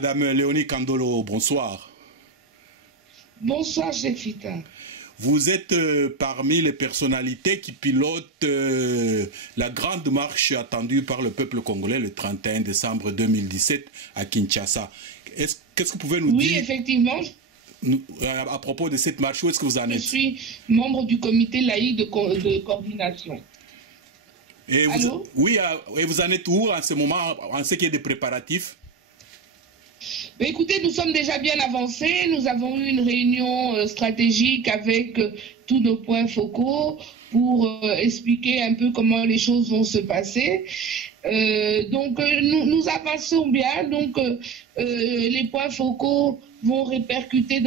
Madame Léonie Kandolo, bonsoir. Bonsoir, Chefita. Vous êtes parmi les personnalités qui pilotent la grande marche attendue par le peuple congolais le 31 décembre 2017 à Kinshasa. Qu'est-ce que vous pouvez nous dire? Oui, effectivement. À propos de cette marche, où est-ce que vous en êtes? Je suis membre du comité laïque de coordination. Et vous, oui, et vous en êtes où en ce moment, en ce qui est des préparatifs? Écoutez, nous sommes déjà bien avancés. Nous avons eu une réunion stratégique avec tous nos points focaux pour expliquer un peu comment les choses vont se passer. Donc, nous avançons bien. Donc, les points focaux vont répercuter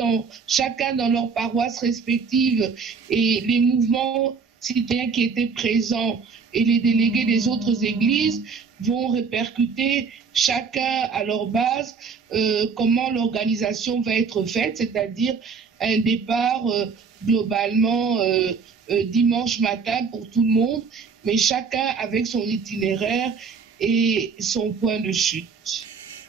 chacun dans leurs paroisses respectives et les mouvements citoyens qui étaient présents et les délégués des autres églises vont répercuter chacun à leur base comment l'organisation va être faite, c'est-à-dire un départ globalement dimanche matin pour tout le monde, mais chacun avec son itinéraire et son point de chute.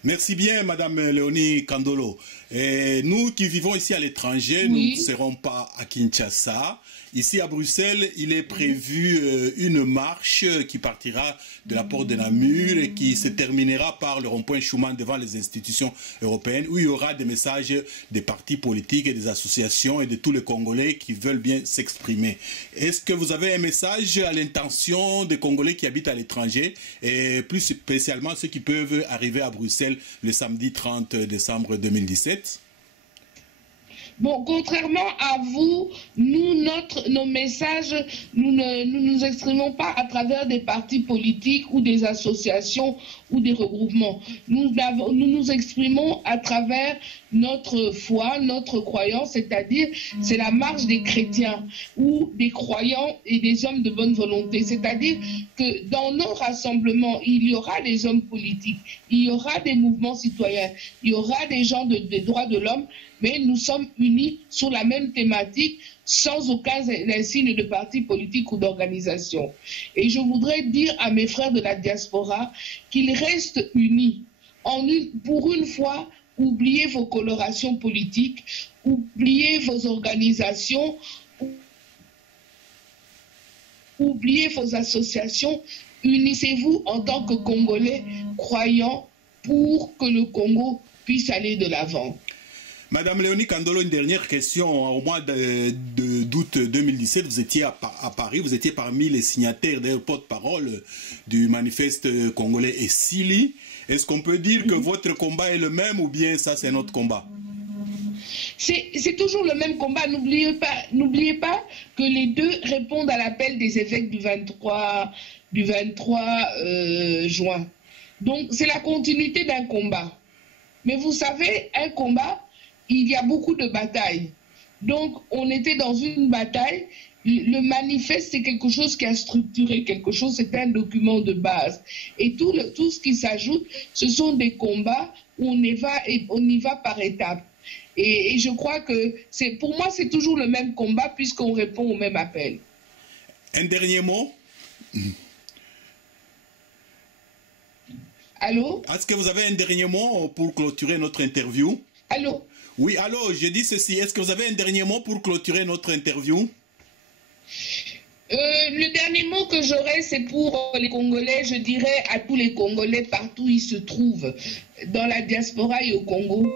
Merci bien, Madame Léonie Kandolo. Et nous qui vivons ici à l'étranger, nous ne serons pas à Kinshasa. Ici à Bruxelles, il est prévu une marche qui partira de la porte de Namur et qui se terminera par le rond-point Schuman devant les institutions européennes où il y aura des messages des partis politiques et des associations et de tous les Congolais qui veulent bien s'exprimer. Est-ce que vous avez un message à l'intention des Congolais qui habitent à l'étranger et plus spécialement ceux qui peuvent arriver à Bruxelles le samedi 30 décembre 2017? Bon, contrairement à vous, nos messages, nous ne nous exprimons pas à travers des partis politiques ou des associations ou des regroupements. Nous nous exprimons à travers notre foi, notre croyance, c'est-à-dire c'est la marche des chrétiens ou des croyants et des hommes de bonne volonté. C'est-à-dire que dans nos rassemblements, il y aura des hommes politiques, il y aura des mouvements citoyens, il y aura des gens des droits de l'homme, mais nous sommes unis sur la même thématique, sans aucun signe de parti politique ou d'organisation. Et je voudrais dire à mes frères de la diaspora qu'ils restent unis. Pour une fois, oubliez vos colorations politiques, oubliez vos organisations, oubliez vos associations, unissez-vous en tant que Congolais croyants pour que le Congo puisse aller de l'avant. Madame Léonie Kandolo, une dernière question. Au mois d'août 2017, vous étiez à Paris, vous étiez parmi les signataires des porte-parole du manifeste congolais Essili. Est-ce qu'on peut dire que votre combat est le même ou bien ça c'est notre combat? C'est toujours le même combat. N'oubliez pas que les deux répondent à l'appel des évêques du 23 juin. Donc c'est la continuité d'un combat. Mais vous savez, un combat, il y a beaucoup de batailles. Donc, on était dans une bataille. Le manifeste, c'est quelque chose qui a structuré quelque chose, c'est un document de base. Et tout ce qui s'ajoute, ce sont des combats où on y va par étapes. Et je crois que, pour moi, c'est toujours le même combat puisqu'on répond au même appel. Un dernier mot? Allô? Est-ce que vous avez un dernier mot pour clôturer notre interview? Allô? Oui, allô, je dis ceci. Est-ce que vous avez un dernier mot pour clôturer notre interview? Le dernier mot que j'aurais, c'est pour les Congolais. Je dirais à tous les Congolais, partout où ils se trouvent, dans la diaspora et au Congo,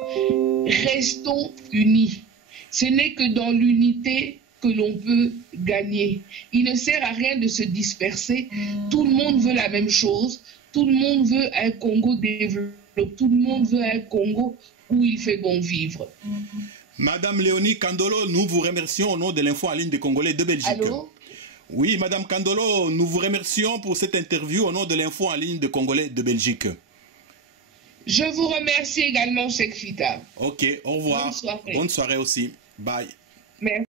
restons unis. Ce n'est que dans l'unité que l'on peut gagner. Il ne sert à rien de se disperser. Tout le monde veut la même chose. Tout le monde veut un Congo développé. Tout le monde veut un Congo où il fait bon vivre. Madame Léonie Kandolo, nous vous remercions au nom de l'info en ligne des Congolais de Belgique. Allô? Oui, Madame Kandolo, nous vous remercions pour cette interview au nom de l'info en ligne des Congolais de Belgique. Je vous remercie également, Cheikh Fita. Ok, au revoir. Bonne soirée. Bonne soirée aussi. Bye. Merci.